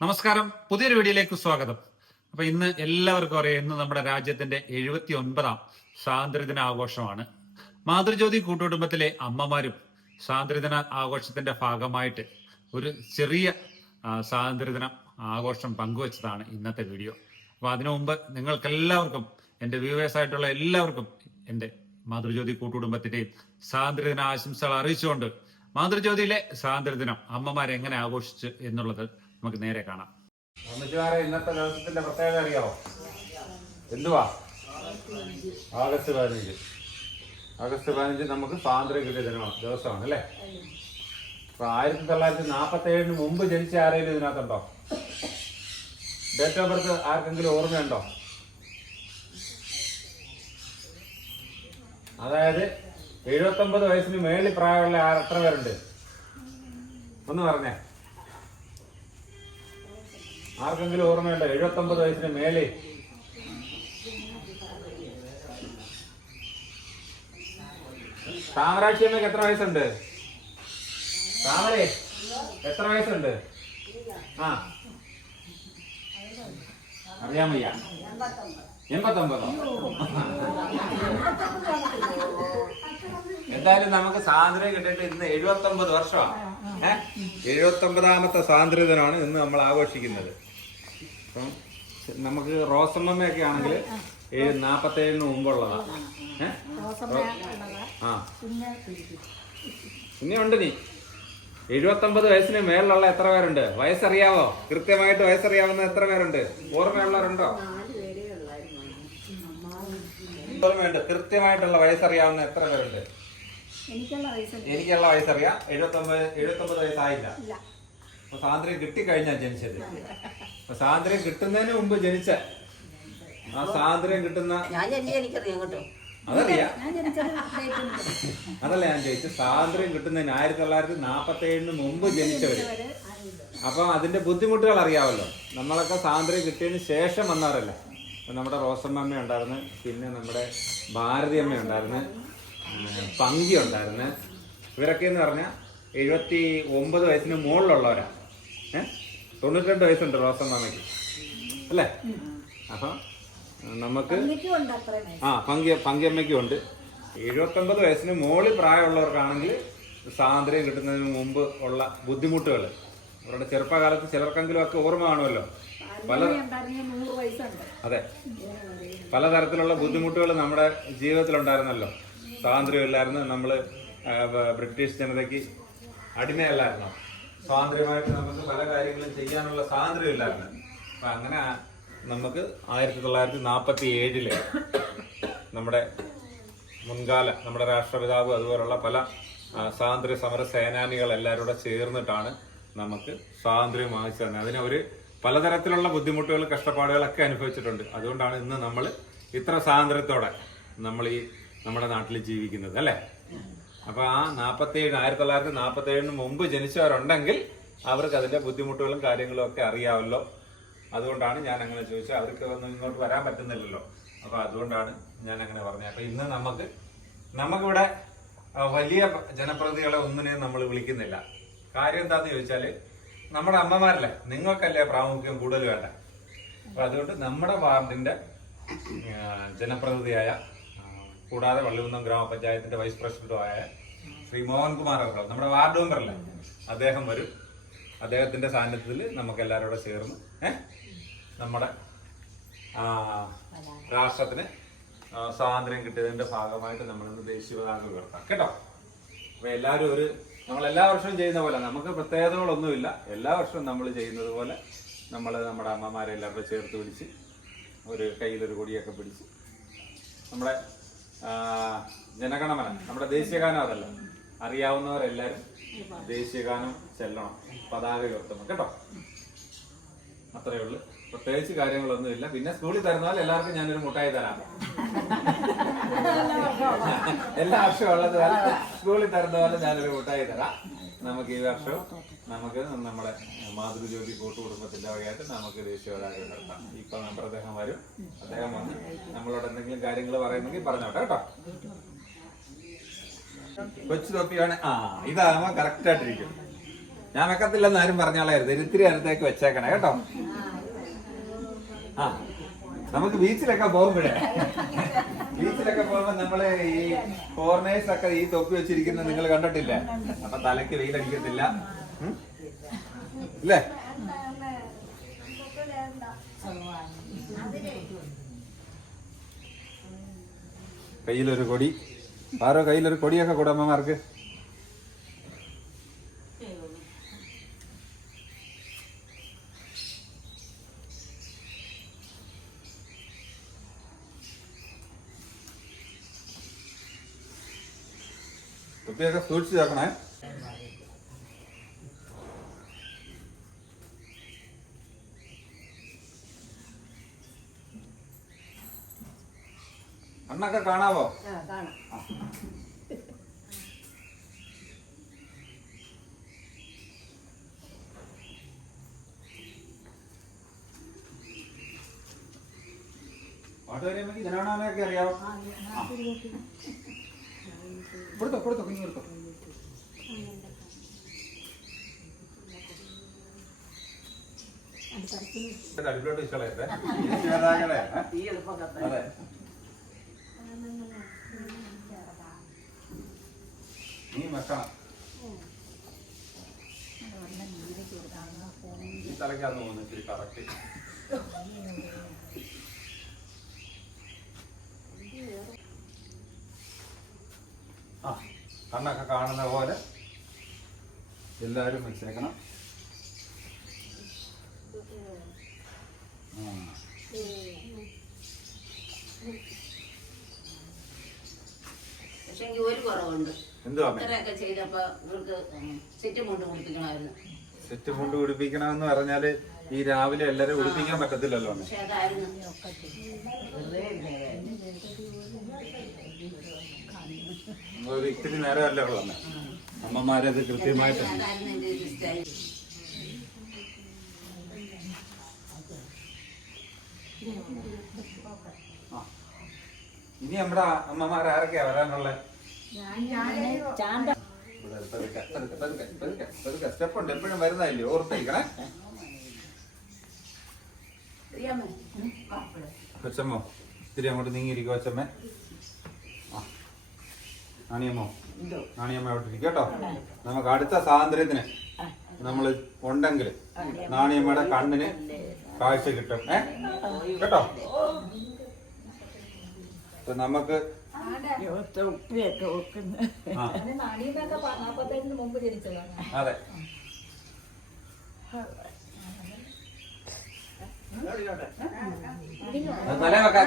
നമസ്കാരം. പുതിയൊരു വീഡിയോയിലേക്ക് സ്വാഗതം. അപ്പൊ ഇന്ന് എല്ലാവർക്കും അറിയാം ഇന്ന് നമ്മുടെ രാജ്യത്തിന്റെ എഴുപത്തി ഒൻപതാം സ്വാതന്ത്ര്യദിന ആഘോഷമാണ് മാതൃജ്യോതി കൂട്ടുകുടുംബത്തിലെ അമ്മമാരും സ്വാതന്ത്ര്യദിന ആഘോഷത്തിന്റെ ഭാഗമായിട്ട് ഒരു ചെറിയ സ്വാതന്ത്ര്യദിന ആഘോഷം പങ്കുവച്ചതാണ് ഇന്നത്തെ വീഡിയോ. അപ്പൊ അതിനു മുമ്പ് നിങ്ങൾക്കെല്ലാവർക്കും എന്റെ വ്യൂവേഴ്സ് ആയിട്ടുള്ള എല്ലാവർക്കും എന്റെ മാതൃജ്യോതി കൂട്ടുകുടുംബത്തിന്റെയും സ്വാതന്ത്ര്യദിന ആശംസകൾ അറിയിച്ചുകൊണ്ട് മാതൃജ്യോതിയിലെ സ്വാതന്ത്ര്യദിനം അമ്മമാരെങ്ങനെ ആഘോഷിച്ചു എന്നുള്ളത് നമുക്ക് നേരെ കാണാം. ഇന്നത്തെ ദിവസത്തിന്റെ പ്രത്യേകത അറിയാമോ എന്തുവാ? ആഗസ്റ്റ് പതിനഞ്ച്. ആഗസ്റ്റ് പതിനഞ്ച് നമുക്ക് സ്വാതന്ത്ര്യ കിട്ടിയ ദിനമാണ് ദിവസമാണ് അല്ലേ? അപ്പൊ ആയിരത്തി തൊള്ളായിരത്തി നാപ്പത്തി ഏഴിന് മുമ്പ് ജനിച്ച ആരെങ്കിലും ഇതിനകത്തുണ്ടോ? ഡേറ്റ് ഓഫ് ബർത്ത് ആർക്കെങ്കിലും ഓർമ്മയുണ്ടോ? അതായത് എഴുപത്തൊമ്പത് വയസ്സിന് മേളിൽ പ്രായമുള്ള ആർ എത്ര പേരുണ്ട്? ഒന്ന് പറഞ്ഞേ. ആർക്കെങ്കിലും ഓർമ്മയുണ്ടോ? എഴുപത്തൊമ്പത് വയസ്സിന് മേലെ. താമരാക്ഷി അമ്മയ്ക്ക് എത്ര വയസ്സുണ്ട്? താമരേ എത്ര വയസ്സുണ്ട്? ആ. അറിയാൻ വയ്യ. എൺപത്തൊമ്പതോ? എന്തായാലും നമുക്ക് സ്വാതന്ത്ര്യം കിട്ടിയിട്ട് ഇന്ന് എഴുപത്തൊമ്പത് വർഷമാണ് ഏഹ് എഴുപത്തൊമ്പതാമത്തെ സ്വാതന്ത്ര്യ ദിനമാണ് ഇന്ന് നമ്മൾ ആഘോഷിക്കുന്നത്. അപ്പം നമുക്ക് റോസമ്മയൊക്കെ ആണെങ്കിൽ നാപ്പത്തേഴിന് മുമ്പുള്ളതാ. ഏഹ് ആ ഉണ്ട് നീ. എഴുപത്തൊമ്പത് വയസ്സിന് മേളിലുള്ള എത്ര പേരുണ്ട്? വയസ്സറിയാവോ? കൃത്യമായിട്ട് വയസ്സറിയാവുന്ന എത്ര പേരുണ്ട്? ഓർമ്മയുള്ളവരുണ്ടോ? ഓർമ്മയുണ്ട് കൃത്യമായിട്ടുള്ള വയസ്സറിയാവുന്ന എത്ര പേരുണ്ട്? എനിക്കുള്ള വയസ്സറിയാം. എഴുപത്തൊമ്പത് എഴുപത്തൊമ്പത് വയസ്സായില്ല. അപ്പൊ സ്വാതന്ത്ര്യം കിട്ടിക്കഴിഞ്ഞാ ജനിച്ചത്. അപ്പൊ സ്വാതന്ത്ര്യം കിട്ടുന്നതിന് മുമ്പ് ജനിച്ച ആ സ്വാതന്ത്ര്യം കിട്ടുന്ന എനിക്കറിയാം കേട്ടോ. അതറിയാം. അതല്ല ഞാൻ ചോദിച്ചു സ്വാതന്ത്ര്യം കിട്ടുന്നതിന് ആയിരത്തി തൊള്ളായിരത്തി നാപ്പത്തി ഏഴിന് മുമ്പ് ജനിച്ചവര്. അപ്പൊ അതിന്റെ ബുദ്ധിമുട്ടുകൾ അറിയാമല്ലോ നമ്മളൊക്കെ സ്വാതന്ത്ര്യം കിട്ടിയതിന് ശേഷം വന്നവരല്ലേ. ഇപ്പൊ നമ്മുടെ റോസമ്മ ഉണ്ടായിരുന്നു പിന്നെ നമ്മുടെ ഭാരതിയമ്മ ഉണ്ടായിരുന്നു പങ്കി ഉണ്ടായിരുന്നു. ഇവരൊക്കെ എന്ന് പറഞ്ഞാൽ എഴുപത്തി ഒമ്പത് വയസ്സിന് മുകളിലുള്ളവരാ. ഏഹ് തൊണ്ണൂറ്റിരണ്ട് വയസ്സുണ്ട് റോസമ്മയ്ക്ക് അല്ലേ? അപ്പം നമുക്ക് ആ പങ്കി പങ്കിയമ്മയ്ക്കും ഉണ്ട്. എഴുപത്തൊമ്പത് വയസ്സിന് മുകളിൽ പ്രായമുള്ളവർക്കാണെങ്കിൽ സ്വാതന്ത്ര്യം കിട്ടുന്നതിന് മുമ്പ് ഉള്ള ബുദ്ധിമുട്ടുകൾ. അവരുടെ ചെറുപ്പകാലത്ത് ചിലർക്കെങ്കിലും ഒക്കെ ഓർമ്മ കാണുമല്ലോ. പല അതെ. പലതരത്തിലുള്ള ബുദ്ധിമുട്ടുകൾ നമ്മുടെ ജീവിതത്തിലുണ്ടായിരുന്നല്ലോ. സ്വാതന്ത്ര്യമില്ലായിരുന്നു. നമ്മൾ ബ്രിട്ടീഷ് ജനതയ്ക്ക് അടിമയല്ലായിരുന്നു. സ്വാതന്ത്ര്യമായിട്ട് നമുക്ക് പല കാര്യങ്ങളും ചെയ്യാനുള്ള സ്വാതന്ത്ര്യം ഇല്ലായിരുന്നു അപ്പൊ അങ്ങനെ നമുക്ക് ആയിരത്തി തൊള്ളായിരത്തി നാൽപ്പത്തി ഏഴിൽ നമ്മുടെ മുൻകാല നമ്മുടെ രാഷ്ട്രപിതാവ് അതുപോലുള്ള പല സ്വാതന്ത്ര്യ സമര സേനാനികൾ എല്ലാവരും കൂടെ ചേർന്നിട്ടാണ് നമുക്ക് സ്വാതന്ത്ര്യം വാങ്ങിച്ചു തന്നെ. അതിന് ഒരു പലതരത്തിലുള്ള ബുദ്ധിമുട്ടുകൾ കഷ്ടപ്പാടുകളൊക്കെ അനുഭവിച്ചിട്ടുണ്ട്. അതുകൊണ്ടാണ് ഇന്ന് നമ്മൾ ഇത്ര സ്വാതന്ത്ര്യത്തോടെ നമ്മൾ ഈ നമ്മുടെ നാട്ടിൽ ജീവിക്കുന്നത് അല്ലേ? അപ്പൊ ആ നാപ്പത്തി ഏഴ് ആയിരത്തി തൊള്ളായിരത്തി നാപ്പത്തി ഏഴിന് മുമ്പ് ജനിച്ചവരുണ്ടെങ്കിൽ അവർക്ക് അതിന്റെ ബുദ്ധിമുട്ടുകളും കാര്യങ്ങളും ഒക്കെ അറിയാമല്ലോ അതുകൊണ്ടാണ് ഞാൻ അങ്ങനെ ചോദിച്ചത്. അവർക്ക് ഒന്നും ഇങ്ങോട്ട് വരാൻ പറ്റുന്നില്ലല്ലോ. അപ്പൊ അതുകൊണ്ടാണ് ഞാൻ അങ്ങനെ പറഞ്ഞത്. അപ്പൊ ഇന്ന് നമുക്ക് നമുക്കിവിടെ വലിയ ജനപ്രതികളെ ഒന്നിനെയും നമ്മൾ വിളിക്കുന്നില്ല. കാര്യം എന്താന്ന് ചോദിച്ചാൽ നമ്മുടെ അമ്മമാരല്ലേ? നിങ്ങൾക്കല്ലേ പ്രാമുഖ്യം കൂടുതൽ വേണ്ട? അപ്പൊ അതുകൊണ്ട് നമ്മുടെ വാർഡിന്റെ ആ, ജനപ്രതിനിധിയായ കൂടാതെ വള്ളികുന്നം ഗ്രാമപഞ്ചായത്തിന്റെ വൈസ് പ്രസിഡന്റുമായ ശ്രീ മോഹൻകുമാർ അവർ നമ്മുടെ വാർഡ് മെമ്പറല്ലേ അദ്ദേഹം വരും. അദ്ദേഹത്തിന്റെ സാന്നിധ്യത്തിൽ നമുക്ക് എല്ലാവരും കൂടെ ചേർന്ന് നമ്മുടെ രാഷ്ട്രത്തിന് സ്വാതന്ത്ര്യം കിട്ടിയതിന്റെ ഭാഗമായിട്ട് നമ്മൾ ഇന്ന് ദേശീയ പതാക ഉയർത്താം. കേട്ടോ? അപ്പൊ എല്ലാവരും ഒരു നമ്മൾ എല്ലാ വർഷവും ചെയ്യുന്ന പോലെ നമുക്ക് പ്രത്യേകതകളൊന്നുമില്ല. എല്ലാ വർഷവും നമ്മൾ ചെയ്യുന്നത് പോലെ നമ്മൾ നമ്മുടെ അമ്മമാരെ എല്ലാവരും ചേർത്ത് പിടിച്ച് ഒരു കയ്യിലൊരു കൊടിയൊക്കെ പിടിച്ച് നമ്മുടെ ജനഗണമന. നമ്മുടെ ദേശീയഗാനം അതല്ല. അറിയാവുന്നവരെല്ലാരും ദേശീയഗാനം ചെല്ലണം. പതാക ഉയർത്തണം. കേട്ടോ? അത്രയേ ഉള്ളൂ. പ്രത്യേകിച്ച് കാര്യങ്ങളൊന്നുമില്ല പിന്നെ സ്കൂളിൽ തരുന്നാൽ എല്ലാവർക്കും ഞാനൊരു മുട്ടായി തരാം. എല്ലാ വർഷവും ഉള്ളത് സ്കൂളിൽ തരുന്ന പോലെ ഞാനൊരു മുട്ടായി തരാം. നമുക്ക് ഈ വർഷം നമുക്ക് നമ്മുടെ മാതൃജ്യോതി കൂട്ടുകുടുംബത്തിന്റെ വകയായിട്ട് നമുക്ക് ദേശീയ പതാക നടത്താം. ഇപ്പൊ നമ്മുടെ അദ്ദേഹം വരും. അദ്ദേഹം വന്ന് നമ്മളോട് എന്തെങ്കിലും കാര്യങ്ങൾ പറയുന്നെങ്കിൽ പറഞ്ഞോട്ടെ കേട്ടോ. കൊച്ചു തൊപ്പിയാണ്. ആ ഇതാകുമ്പോ കറക്റ്റ് ആയിട്ടിരിക്കും ഞാൻ വെക്കത്തില്ലെന്ന് ആരും പറഞ്ഞോളായിരുന്നു. ഇത്തിരി അടുത്തേക്ക് വെച്ചേക്കണേ കേട്ടോ. ആ നമുക്ക് ബീച്ചിലൊക്കെ പോകുമ്പോഴേ ബീച്ചിലൊക്കെ പോകുമ്പോ നമ്മൾ ഈ ഫോറിനേഴ്സ് ഒക്കെ ഈ തൊപ്പി വെച്ചിരിക്കുന്നത് നിങ്ങൾ കണ്ടിട്ടില്ലേ? അപ്പൊ തലയ്ക്ക് വെയിലടിക്കത്തില്ല? ഇല്ലേ? കയ്യിലൊരു കൊടി. ആരോ കയ്യിലൊരു കൊടിയൊക്കെ കൂടെ അമ്മമാർക്ക്. തൊപ്പിയൊക്കെ സൂക്ഷിച്ച് ചേർക്കണേ അണ്ണൊക്കെ കാണാവോ? പാട്ടുകാരിയമ്മക്ക് ജനഗണമനയൊക്കെ അറിയാവോ? കൊടുത്തോ കൊടുത്തോ കുഞ്ഞു കൊടുത്തോ നേതാക്കളെ, ഏ? അതെ. നീ വെക്കണം ഈ തലയ്ക്കാന്ന് തോന്നുന്നു ഇത്തിരി കറക്റ്റ് ആ കണ്ണൊക്കെ കാണുന്ന പോലെ എല്ലാവരും വെച്ചേക്കണം. ഒരു കുറവുണ്ട്? ഇത്രയൊക്കെ ചെയ്തപ്പോ ഇവർക്ക് സെറ്റ് കൊണ്ട് കുടിപ്പിക്കണമായിരുന്നു സെറ്റ് മുണ്ട് കുടിപ്പിക്കണമെന്ന് പറഞ്ഞാൽ ഈ രാവിലെ എല്ലാരും ഉടുപ്പിക്കാൻ പറ്റത്തില്ലല്ലോ അമ്മേ. പക്ഷെ അതായിരുന്നു ഒരു ഇത്തിരി കൃത്യമായിട്ട്. ഇനി നമ്മുടെ അമ്മമാർ ആരൊക്കെയാ വരാനുള്ളത് ചാണ്ട സ്റ്റെപ്പ് ഉണ്ട് എപ്പോഴും വരുന്നതല്ലേ? ഓർത്തേക്കണേ കൊച്ചമ്മോ ഇത്തിരി അങ്ങോട്ട് നീങ്ങിയിരിക്കും കൊച്ചമ്മേ? നാണിയമ്മോ? നാണിയമ്മ അവിടെ ഇരിക്കും കേട്ടോ. നമുക്ക് അടുത്ത സ്വാതന്ത്ര്യത്തിന് നമ്മൾ ഉണ്ടെങ്കിൽ നാണിയമ്മയുടെ കണ്ണിന് കാഴ്ച കിട്ടും. ഏ? കേട്ടോ? നമുക്ക് അതെ നല്ല തലേ വെക്കാൻ.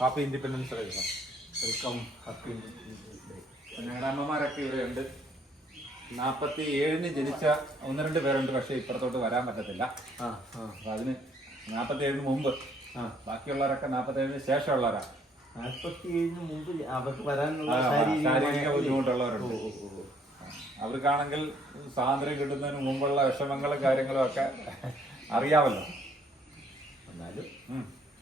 Happy independence day welcome happy independence day ഞങ്ങളുടെ അമ്മമാരൊക്കെ ഇവിടെ ഉണ്ട്. നാൽപ്പത്തി ഏഴിന് ജനിച്ച ഒന്ന് രണ്ട് പേരുണ്ട് പക്ഷേ ഇപ്പുറത്തോട്ട് വരാൻ പറ്റത്തില്ല. ആ അതിന് നാൽപ്പത്തി ഏഴിന് മുമ്പ് ബാക്കിയുള്ളവരൊക്കെ നാൽപ്പത്തി ഏഴിന് ശേഷമുള്ളവരാ. നാൽപ്പത്തി ഏഴിന് മുമ്പ് അവർക്ക് വരാനുള്ള ശാരീരിക ബുദ്ധിമുട്ടുള്ളവരുണ്ട്. അവർക്കാണെങ്കിൽ സ്വാതന്ത്ര്യം കിട്ടുന്നതിന് മുമ്പുള്ള വിഷമങ്ങളും കാര്യങ്ങളും ഒക്കെ അറിയാമല്ലോ. എന്നാലും.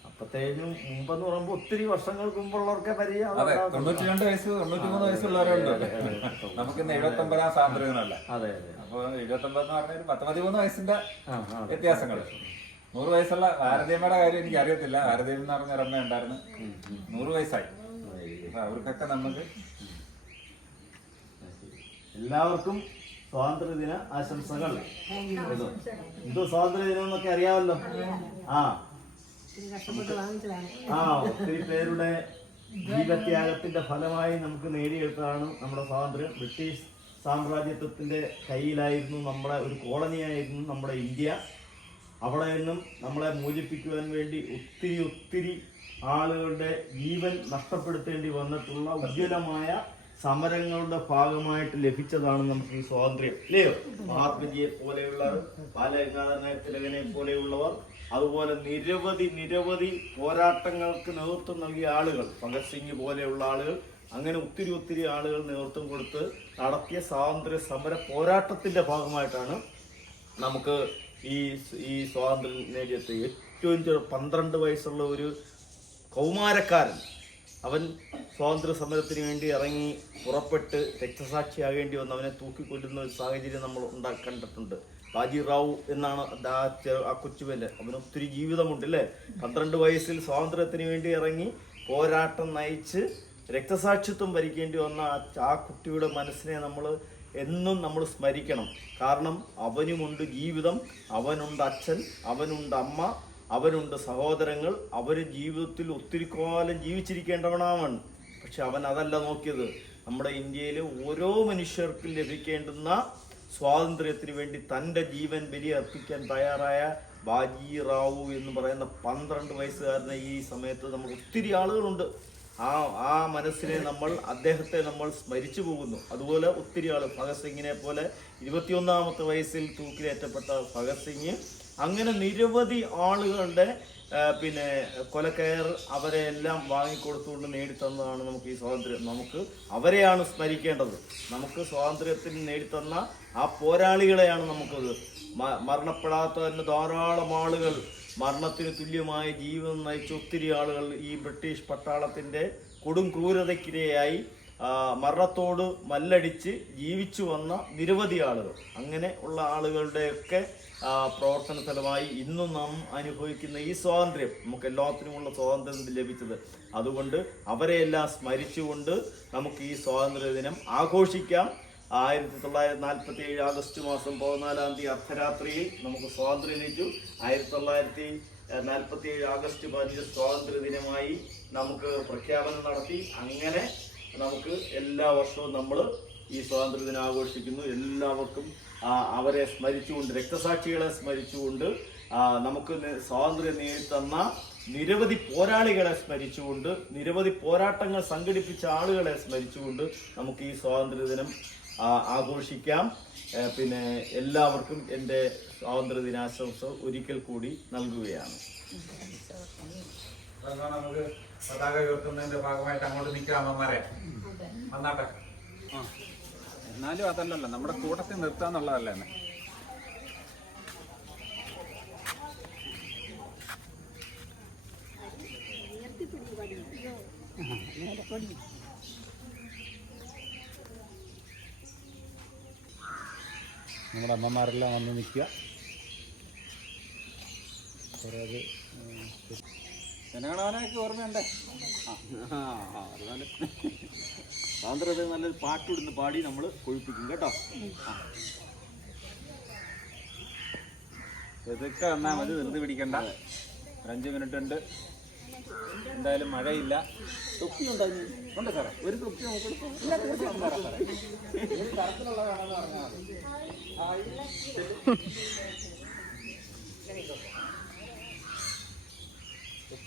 അപ്പത്തേനും മുമ്പെന്ന് പറയുമ്പോ ഒത്തിരി വർഷങ്ങൾക്ക് മുമ്പുള്ളവർക്കെ പരിചയം അതെ. തൊണ്ണൂറ്റി രണ്ട് വയസ്സ് തൊണ്ണൂറ്റി മൂന്ന് വയസ്സുള്ളവരുണ്ട് നമുക്ക് ഇന്ന് എഴുപത്തി ഒമ്പതാം സ്വാതന്ത്ര്യ ദിനമല്ല അതെ. അപ്പൊ എഴുപത്തി ഒമ്പത് എന്ന് പറഞ്ഞാൽ പത്ത് പതിമൂന്ന് വയസ്സിന്റെ വ്യത്യാസങ്ങൾ നൂറ് വയസ്സുള്ള ഭാരതീയമ്മയുടെ കാര്യം എനിക്ക് അറിയത്തില്ല. ഭാരതീയം എന്ന് പറഞ്ഞ ഒരമ്മ ഉണ്ടായിരുന്നു നൂറ് വയസ്സായി. അവർക്കൊക്കെ നമുക്ക് എല്ലാവർക്കും സ്വാതന്ത്ര്യദിന ആശംസകൾ. എന്തോ സ്വാതന്ത്ര്യദിനം എന്നൊക്കെ അറിയാമല്ലോ ആ. ആ ഒത്തിരി പേരുടെ ജീവത്യാഗത്തിന്റെ ഫലമായി നമുക്ക് നേടിയെടുത്തതാണ് നമ്മുടെ സ്വാതന്ത്ര്യം. ബ്രിട്ടീഷ് സാമ്രാജ്യത്വത്തിന്റെ കയ്യിലായിരുന്നു നമ്മുടെ ഒരു കോളനിയായിരുന്നു നമ്മുടെ ഇന്ത്യ. അവിടെ നിന്നും നമ്മളെ മോചിപ്പിക്കുവാൻ വേണ്ടി ഒത്തിരി ഒത്തിരി ആളുകളുടെ ജീവൻ നഷ്ടപ്പെടുത്തേണ്ടി വന്നിട്ടുള്ള ഉജ്ജ്വലമായ സമരങ്ങളുടെ ഭാഗമായിട്ട് ലഭിച്ചതാണ് നമുക്ക് ഈ സ്വാതന്ത്ര്യം ഇല്ലയോ മഹാത്മജിയെ പോലെയുള്ളവർ ബാലഗംഗാധര തിലകനെ പോലെയുള്ളവർ അതുപോലെ നിരവധി നിരവധി പോരാട്ടങ്ങൾക്ക് നേതൃത്വം നൽകിയ ആളുകൾ ഭഗത് സിംഗ് പോലെയുള്ള ആളുകൾ അങ്ങനെ ഒത്തിരി ഒത്തിരി ആളുകൾ നേതൃത്വം കൊടുത്ത് നടത്തിയ സ്വാതന്ത്ര്യ സമര പോരാട്ടത്തിന്റെ ഭാഗമായിട്ടാണ് നമുക്ക് ഈ ഈ സ്വാതന്ത്ര്യം നേടിയത് ഏറ്റവും പന്ത്രണ്ട് വയസ്സുള്ള ഒരു കൗമാരക്കാരൻ അവൻ സ്വാതന്ത്ര്യ സമരത്തിന് വേണ്ടി ഇറങ്ങി പുറപ്പെട്ട് രക്തസാക്ഷിയാകേണ്ടി വന്ന് അവനെ തൂക്കിക്കൊല്ലുന്ന ഒരു സാഹചര്യം നമ്മൾ ഉണ്ടാ കണ്ടിട്ടുണ്ട്. ബാജി റാവു എന്നാണ് ആ കൊച്ചുവൽ അവന് ഒത്തിരി ജീവിതമുണ്ട് അല്ലേ? പന്ത്രണ്ട് വയസ്സിൽ സ്വാതന്ത്ര്യത്തിന് വേണ്ടി ഇറങ്ങി പോരാട്ടം നയിച്ച് രക്തസാക്ഷിത്വം ഭരിക്കേണ്ടി വന്ന ആ കുട്ടിയുടെ മനസ്സിനെ നമ്മൾ എന്നും നമ്മൾ സ്മരിക്കണം. കാരണം അവനുമുണ്ട് ജീവിതം അവനുണ്ട് അച്ഛൻ അവനുണ്ട് അമ്മ അവനുണ്ട് സഹോദരങ്ങൾ അവർ ജീവിതത്തിൽ ഒത്തിരി കാലം ജീവിച്ചിരിക്കേണ്ടവനാവൻ പക്ഷെ അവൻ അതല്ല നോക്കിയത്. നമ്മുടെ ഇന്ത്യയിലെ ഓരോ മനുഷ്യർക്കും ലഭിക്കേണ്ടുന്ന സ്വാതന്ത്ര്യത്തിന് വേണ്ടി തന്റെ ജീവൻ ബലിയർപ്പിക്കാൻ തയ്യാറായ ബാജി റാവു എന്ന് പറയുന്ന പന്ത്രണ്ട് വയസ്സുകാരനെ ഈ സമയത്ത് നമുക്ക് ഒത്തിരി ആളുകളുണ്ട്. ആ ആ മനസ്സിനെ നമ്മൾ അദ്ദേഹത്തെ നമ്മൾ സ്മരിച്ചു പോകുന്നു. അതുപോലെ ഒത്തിരി ആൾ ഭഗത് സിംഗിനെ പോലെ ഇരുപത്തിയൊന്നാമത്തെ വയസ്സിൽ തൂക്കിലേറ്റപ്പെട്ട ഭഗത് സിംഗ് അങ്ങനെ നിരവധി ആളുകളുടെ പിന്നെ കൊലക്കയർ അവരെ എല്ലാം വാങ്ങിക്കൊടുത്തുകൊണ്ട് നേടിത്തന്നതാണ് നമുക്ക് ഈ സ്വാതന്ത്ര്യം. നമുക്ക് അവരെയാണ് സ്മരിക്കേണ്ടത്. നമുക്ക് സ്വാതന്ത്ര്യത്തിന് നേടിത്തന്ന ആ പോരാളികളെയാണ് നമുക്കത്. മരണപ്പെടാത്ത തന്നെ ധാരാളം ആളുകൾ മരണത്തിന് തുല്യമായ ജീവിതം നയിച്ച ഒത്തിരി ആളുകൾ ഈ ബ്രിട്ടീഷ് പട്ടാളത്തിന്റെ കൊടും ക്രൂരതയ്ക്കിരയായി മരണത്തോട് മല്ലടിച്ച് ജീവിച്ചു വന്ന നിരവധി ആളുകൾ. അങ്ങനെ ഉള്ള ആളുകളുടെയൊക്കെ പ്രവർത്തന ഫലമായി ഇന്നും നാം അനുഭവിക്കുന്ന ഈ സ്വാതന്ത്ര്യം നമുക്ക് എല്ലാത്തിനുമുള്ള സ്വാതന്ത്ര്യം ലഭിച്ചത്. അതുകൊണ്ട് അവരെയെല്ലാം സ്മരിച്ചുകൊണ്ട് നമുക്ക് ഈ സ്വാതന്ത്ര്യ ദിനം ആഘോഷിക്കാം. ആയിരത്തി തൊള്ളായിരത്തി നാൽപ്പത്തി ഏഴ് ആഗസ്റ്റ് മാസം പതിനാലാം തീയതി അർദ്ധരാത്രിയിൽ നമുക്ക് സ്വാതന്ത്ര്യം ലഭിച്ചു. ആയിരത്തി തൊള്ളായിരത്തി നാൽപ്പത്തി ഏഴ് ആഗസ്റ്റ് പതിനഞ്ച് സ്വാതന്ത്ര്യ ദിനമായി നമുക്ക് പ്രഖ്യാപനം നടത്തി. അങ്ങനെ നമുക്ക് എല്ലാ വർഷവും നമ്മൾ ഈ സ്വാതന്ത്ര്യ ദിനം ആഘോഷിക്കുന്നു. എല്ലാവർക്കും അവരെ സ്മരിച്ചുകൊണ്ട് രക്തസാക്ഷികളെ സ്മരിച്ചുകൊണ്ട് നമുക്ക് സ്വാതന്ത്ര്യം നേടിത്തന്ന നിരവധി പോരാളികളെ സ്മരിച്ചുകൊണ്ട് നിരവധി പോരാട്ടങ്ങൾ സംഘടിപ്പിച്ച ആളുകളെ സ്മരിച്ചുകൊണ്ട് നമുക്ക് ഈ സ്വാതന്ത്ര്യ ദിനം ആഘോഷിക്കാം. പിന്നെ എല്ലാവർക്കും എന്റെ സ്വാതന്ത്ര്യ ദിനാശംസ ഒരിക്കൽ കൂടി നൽകുകയാണ്. പതാക ഉയർത്തുന്നതിന്റെ ഭാഗമായിട്ട് അങ്ങോട്ട് നിൽക്കാം അമ്മമാരെ. വന്നാട്ടെ എന്നാലും അതല്ലല്ലോ നമ്മുടെ കൂട്ടത്തിൽ നിർത്താന്നുള്ളതല്ലേ നമ്മുടെ അമ്മമാരെല്ലാം വന്ന് നിൽക്കുക. കുറേ ജനഗണമനയൊക്കെ ഓർമ്മയുണ്ടേ? സ്വാതന്ത്ര്യ നല്ലൊരു പാട്ടിടുന്ന് പാടി നമ്മൾ കൊഴുപ്പിക്കും കേട്ടോ? ഇതൊക്കെ വന്നാൽ മതി വെറുതെ പിടിക്കണ്ട. അഞ്ച് മിനിറ്റ് ഉണ്ട്. എന്തായാലും മഴയില്ല. തൊപ്പി ഉണ്ട് സാറേ. ഒരു തൊപ്പി നമുക്ക് തരത്തിലുള്ളതാണെന്ന് പറഞ്ഞാൽ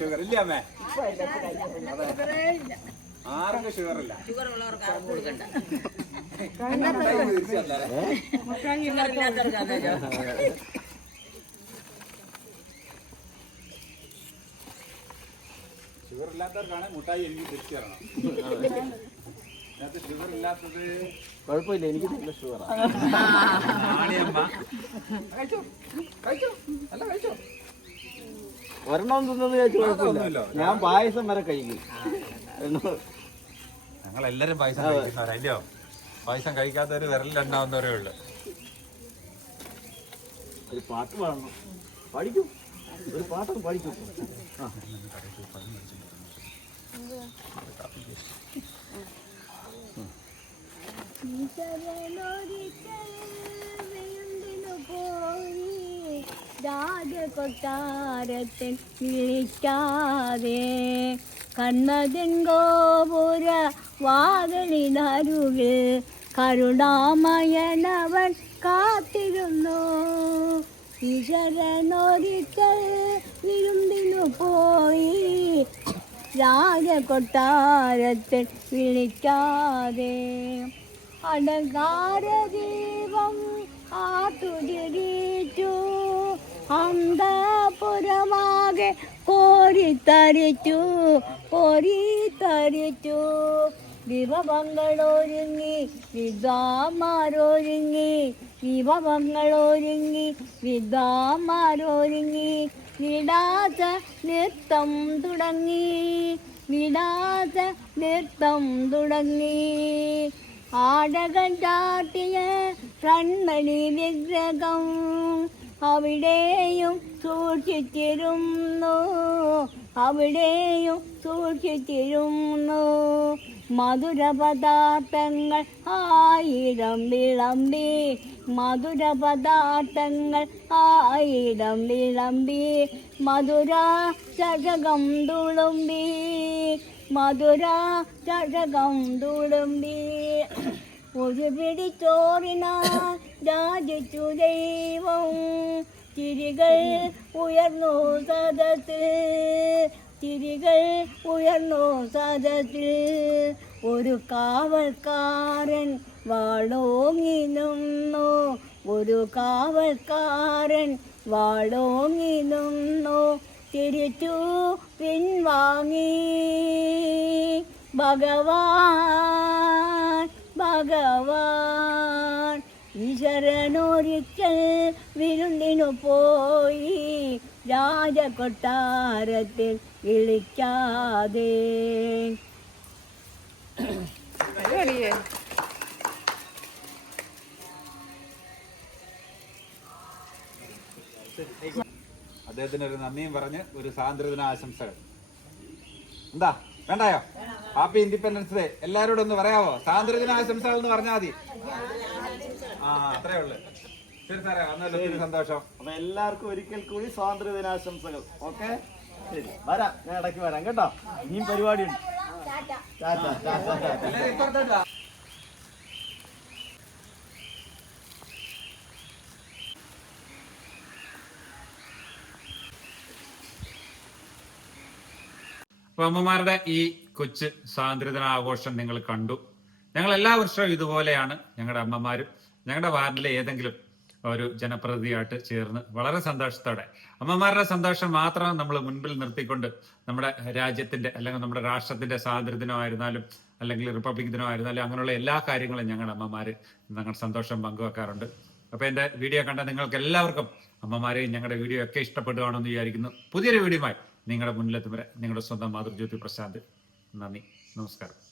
ഷുഗർ ഇല്ല അമ്മേ? ആർക്കും ഷുഗർ ഇല്ല. ഷുഗർ ഇല്ലാത്തവർക്കാണ് മുട്ടായി എനിക്ക് തിരിച്ചു തരണം. അതിനകത്ത് ഷുഗർ ഇല്ലാത്തത് കുഴപ്പമില്ല എനിക്ക് നല്ല ഷുഗറാണ് ആണിയമ്മ. ഒരെണ്ണം തിന്നത് കുഴപ്പമില്ല ഞാൻ പായസം വരെ കഴിക്കും. ഞങ്ങൾ എല്ലാരും പായസം കഴിക്കുന്നവരല്ലോ പായസം കഴിക്കാത്തവര് വിരലിലെണ്ണാവുന്നവരേ ഉള്ളു. ഒരു പാട്ട് പാടണം. പഠിക്കും. ഒരു പാട്ടൊക്കെ പഠിക്കും. ആ. രാജകൊട്ടാരത്തിൽ വിളിക്കാതെ കണ്ണതിൻ ഗോപുര വാതിലിനരുകിൽ കരുണാമയനവൻ കാത്തിരുന്നു. ഈശ്വരനൊരിക്കൽ വിരുന്നിനു പോയി രാജകൊട്ടാരത്തിൽ വിളിക്കാതെ അലങ്കാരദീപം ആട്ടുതിരിച്ചു അന്തപുരമാകെ കോരിത്തരിച്ചു കോരിത്തരിച്ചു വിഭവങ്ങളൊരുങ്ങി വിദ്വാമാരൊരുങ്ങി വിഭവങ്ങളൊരുങ്ങി വിദ്വാമാരൊരുങ്ങി വിടാത്ത നൃത്തം തുടങ്ങി വിടാത്ത നൃത്തം തുടങ്ങി. ആടകൻ ചാട്ടിയ കൺമണി വിഗ്രഹം അവിടെയും സൂക്ഷിച്ചിരുന്നു. അവിടെയും സൂക്ഷിച്ചിരുന്നു. മധുരപദാർത്ഥങ്ങൾ ആയിരം വിളമ്പി. മധുരപദാർത്ഥങ്ങൾ ആയിരം വിളമ്പി. മധുര ചകകം തുളുമ്പി. മധുര ചകകം തുളുമ്പി. ഒരു പിടിച്ചോറിനാൽ രാജിച്ചു ദൈവം. തിരികൾ ഉയർന്നു സദത്തിൽ തിരികൾ ഉയർന്നു സദത്തിൽ ഒരു കാവൽക്കാരൻ വാളോങ്ങി നിന്നു ഒരു കാവൽക്കാരൻ വാളോങ്ങി നിന്നു തിരിച്ചു പിൻവാങ്ങി ഭഗവാൻ ഭഗവാൻ ഈശ്വരനൊരിക്കൽ വിരുന്നിനു പോയി രാജകൊട്ടാരത്തിൽ വിളിക്കാതെ. അദ്ദേഹത്തിന് ഒരു നന്ദിയും പറഞ്ഞ് ഒരു സ്വാതന്ത്ര്യദിന ആശംസകൾ എന്താ വേണ്ടായോ? ഹാപ്പി ഇൻഡിപെൻഡൻസ് ഡേ എല്ലാരോടും ഒന്ന് പറയാവോ? സ്വാതന്ത്ര്യദിന ആശംസകൾ എന്ന് പറഞ്ഞാൽ മതി. ആ അത്രേ ഉള്ളു. ശരി സാറേ വന്നല്ലോ ഒത്തിരി സന്തോഷം. അപ്പൊ എല്ലാവർക്കും ഒരിക്കൽ കൂടി സ്വാതന്ത്ര്യ ദിനാശംസകൾ ഓക്കെ? ശരി. വരാം. ഞാൻ ഇടയ്ക്ക് വരാം. കേട്ടോ? ഇനിയും പരിപാടിയുണ്ട്. ടാറ്റ, ടാറ്റ, ടാറ്റ. അപ്പൊ അമ്മമാരുടെ ഈ കൊച്ചു സ്വാതന്ത്ര്യദിന ആഘോഷം നിങ്ങൾ കണ്ടു. ഞങ്ങൾ എല്ലാ വർഷവും ഇതുപോലെയാണ് ഞങ്ങളുടെ അമ്മമാരും ഞങ്ങളുടെ വാർഡിലെ ഏതെങ്കിലും ഒരു ജനപ്രതിനിധിയായിട്ട് ചേർന്ന് വളരെ സന്തോഷത്തോടെ. അമ്മമാരുടെ സന്തോഷം മാത്രം നമ്മൾ മുൻപിൽ നിർത്തിക്കൊണ്ട് നമ്മുടെ രാജ്യത്തിന്റെ അല്ലെങ്കിൽ നമ്മുടെ രാഷ്ട്രത്തിന്റെ സ്വാതന്ത്ര്യദിനമായിരുന്നാലും അല്ലെങ്കിൽ റിപ്പബ്ലിക് ദിനമായിരുന്നാലും അങ്ങനെയുള്ള എല്ലാ കാര്യങ്ങളും ഞങ്ങളുടെ അമ്മമാര് ഞങ്ങളുടെ സന്തോഷം പങ്കുവെക്കാറുണ്ട്. അപ്പൊ എന്റെ വീഡിയോ കണ്ട നിങ്ങൾക്ക് എല്ലാവർക്കും അമ്മമാരെയും ഞങ്ങളുടെ വീഡിയോ ഒക്കെ ഇഷ്ടപ്പെടുകയാണെന്ന് വിചാരിക്കുന്നു. പുതിയൊരു വീഡിയോമായി നിങ്ങളുടെ മുന്നിലെത്തും വരെ നിങ്ങളുടെ സ്വന്തം മാതൃജ്യോതി പ്രശാന്ത്. നന്ദി. നമസ്കാരം.